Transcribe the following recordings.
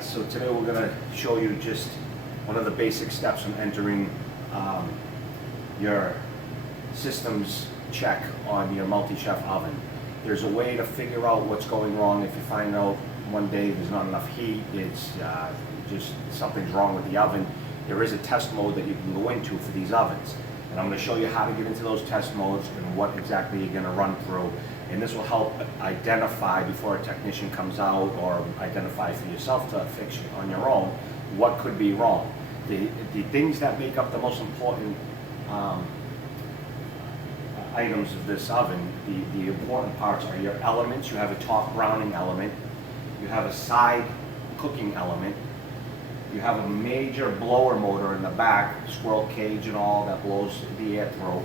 So today we're going to show you just one of the basic steps from entering your systems check on your multi-chef oven. There's a way to figure out what's going wrong. If you find out one day there's not enough heat, it's just something's wrong with the oven. There is a test mode that you can go into for these ovens. And I'm going to show you how to get into those test modes and what exactly you're going to run through. And this will help identify before a technician comes out, or identify for yourself to fix it on your own, what could be wrong. The things that make up the most important items of this oven, the important parts are your elements. You have a top browning element, you have a side cooking element, you have a major blower motor in the back, squirrel cage and all, that blows the air through,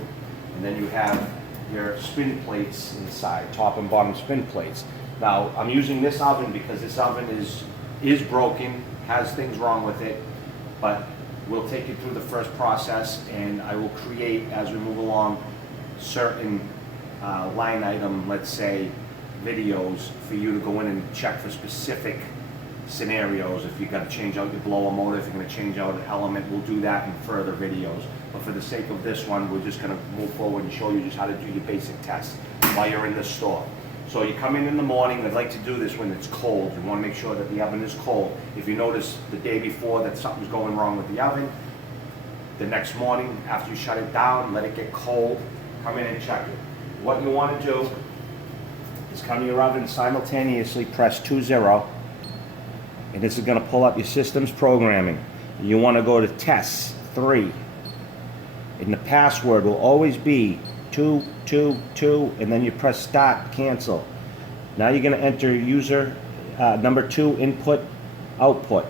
and then you have your spin plates inside, top and bottom spin plates. Now, I'm using this oven because this oven is broken, has things wrong with it, but we'll take you through the first process, and I will create, as we move along, certain line item, let's say, videos for you to go in and check for specific scenarios. If you've got to change out your blower motor, if you're going to change out an element, we'll do that in further videos. But for the sake of this one, we're just going to move forward and show you just how to do your basic tests while you're in the store. So you come in the morning. I'd like to do this when it's cold. You want to make sure that the oven is cold. If you notice the day before that something's going wrong with the oven, the next morning after you shut it down, let it get cold, come in and check it. What you want to do is come to your oven, simultaneously press 2-0, and this is going to pull up your system's programming. You want to go to test 3, and the password will always be 222, and then you press start, cancel. Now you're going to enter user number 2, input, output,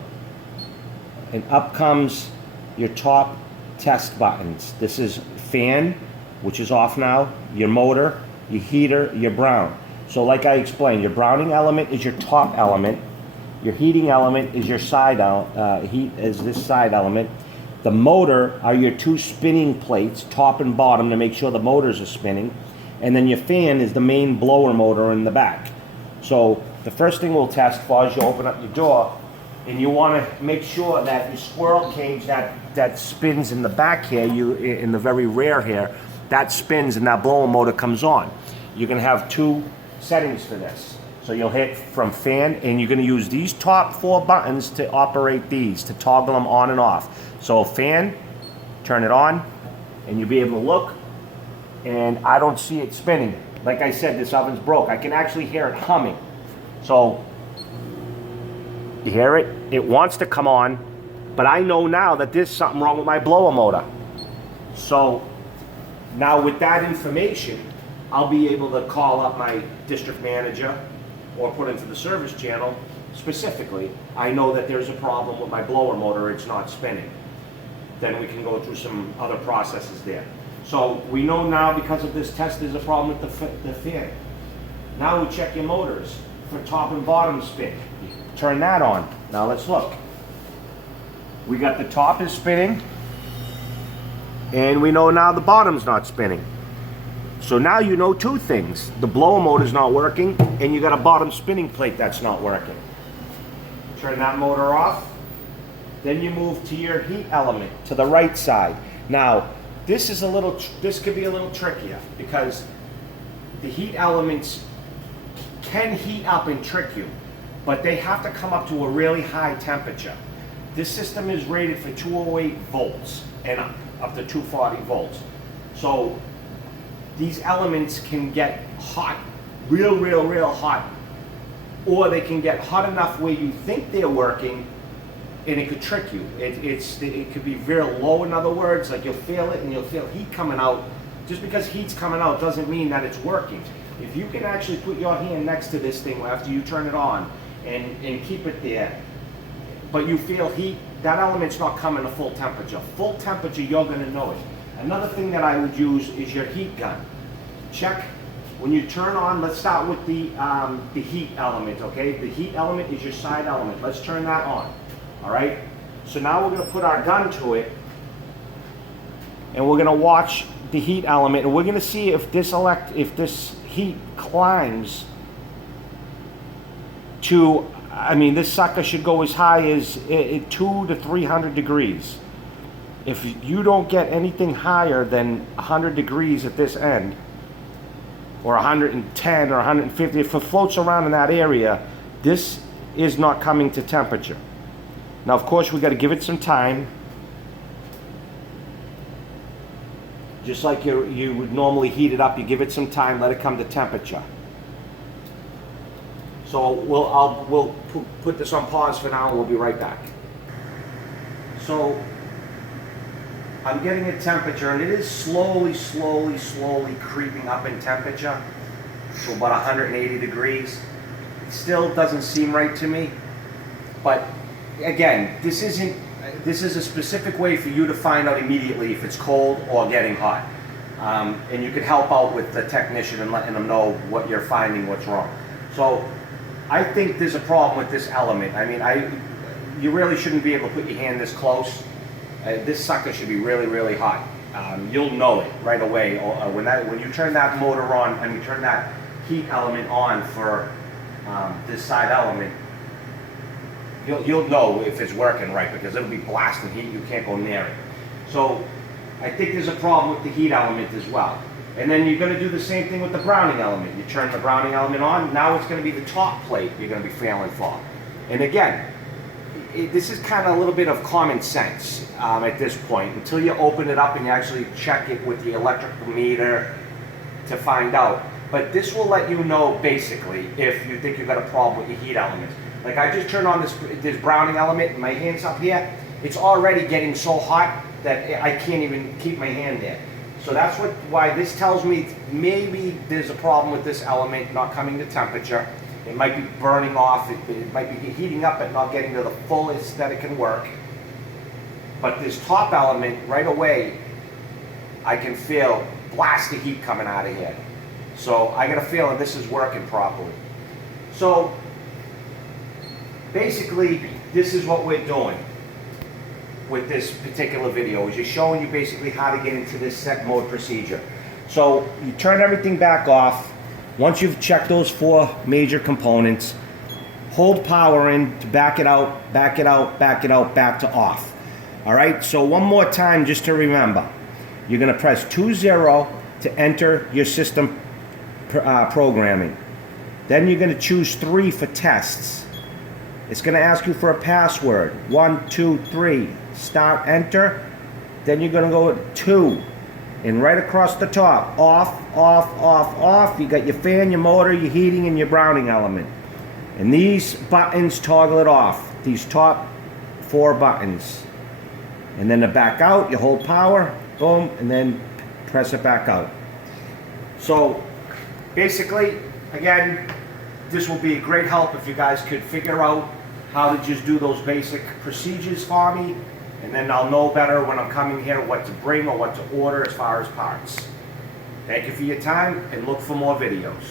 and up comes your top test buttons. This is fan, which is off now, your motor, your heater, your brown. So like I explained, your browning element is your top element. Your heating element is your side heat is this side element. The motor are your 2 spinning plates, top and bottom, to make sure the motors are spinning. And then your fan is the main blower motor in the back. So the first thing we'll test for is you open up your door, and you want to make sure that your squirrel cage that spins in the back here, in the very rear here, that spins and that blower motor comes on. You're going to have 2 settings for this. So you'll hit from fan, and you're going to use these top 4 buttons to operate these, to toggle them on and off. So fan, turn it on, and you'll be able to look, and I don't see it spinning. Like I said, this oven's broke. I can actually hear it humming. So you hear it? It wants to come on, but I know now that there's something wrong with my blower motor. So now with that information, I'll be able to call up my district manager or put into the service channel specifically. I know that there's a problem with my blower motor, it's not spinning. Then we can go through some other processes there. So we know now, because of this test, there's a problem with the fan. Now we check your motors for top and bottom spin. Turn that on. Now let's look. We got the top is spinning, and we know now the bottom's not spinning. So now you know 2 things. The blower motor is not working, and you got a bottom spinning plate that's not working. Turn that motor off. Then you move to your heat element to the right side. Now, this could be a little trickier, because the heat elements can heat up and trick you, but they have to come up to a really high temperature. This system is rated for 208 volts and up to 240 volts. So these elements can get hot, real hot, or they can get hot enough where you think they're working, and it could trick you. It could be very low. In other words, like you'll feel it and you'll feel heat coming out. Just because heat's coming out doesn't mean that it's working. If you can actually put your hand next to this thing after you turn it on and keep it there, but you feel heat, that element's not coming to full temperature. Full temperature, you're going to know it. Another thing that I would use is your heat gun. Check when you turn on. Let's start with the heat element, okay? The heat element is your side element. Let's turn that on, all right? So now we're going to put our gun to it, and we're going to watch the heat element, and we're going to see if this heat climbs to I mean, this sucker should go as high as 200 to 300 degrees. If you don't get anything higher than 100 degrees at this end, or 110 or 150, if it floats around in that area, this is not coming to temperature. Now, of course, we got to give it some time. Just like you would normally heat it up, you give it some time, let it come to temperature. So we'll put this on pause for now, and we'll be right back. So I'm getting a temperature, and it is slowly creeping up in temperature to about 180 degrees. It still doesn't seem right to me, but again, this is a specific way for you to find out immediately if it's cold or getting hot. And you could help out with the technician and letting them know what you're finding, what's wrong. So I think there's a problem with this element. I mean, you really shouldn't be able to put your hand this close. This sucker should be really hot. You'll know it right away. When you turn that motor on, and you turn that heat element on for this side element, you'll know if it's working right, because it'll be blasting heat. You can't go near it. So I think there's a problem with the heat element as well. And then you're going to do the same thing with the browning element. You turn the browning element on, now it's going to be the top plate you're going to be feeling for. And again, this is kind of a little bit of common sense at this point, until you open it up and you actually check it with the electrical meter to find out. But this will let you know basically if you think you've got a problem with your heat elements. Like, I just turned on this browning element, and my hand's up here. It's already getting so hot that I can't even keep my hand there. So that's why this tells me maybe there's a problem with this element not coming to temperature. It might be burning off, it might be heating up but not getting to the fullest that it can work. But this top element, right away, I can feel blast of heat coming out of here. So I got a feeling this is working properly. So basically, this is what we're doing with this particular video, is just showing you basically how to get into this set mode procedure. So you turn everything back off. Once you've checked those 4 major components, hold power in to back it out, back it out, back it out, back to off. All right, so one more time just to remember. You're gonna press 20 to enter your system programming. Then you're gonna choose 3 for tests. It's going to ask you for a password. 1, 2, 3. Start, enter. Then you're going to go with 2. And right across the top, off, off, off, off. You got your fan, your motor, your heating, and your browning element. And these buttons toggle it off. These top 4 buttons. And then to back out, you hold power, boom, and then press it back out. So basically, again, this will be a great help if you guys could figure out how to just do those basic procedures for me, and then I'll know better when I'm coming here what to bring or what to order as far as parts. Thank you for your time, and look for more videos.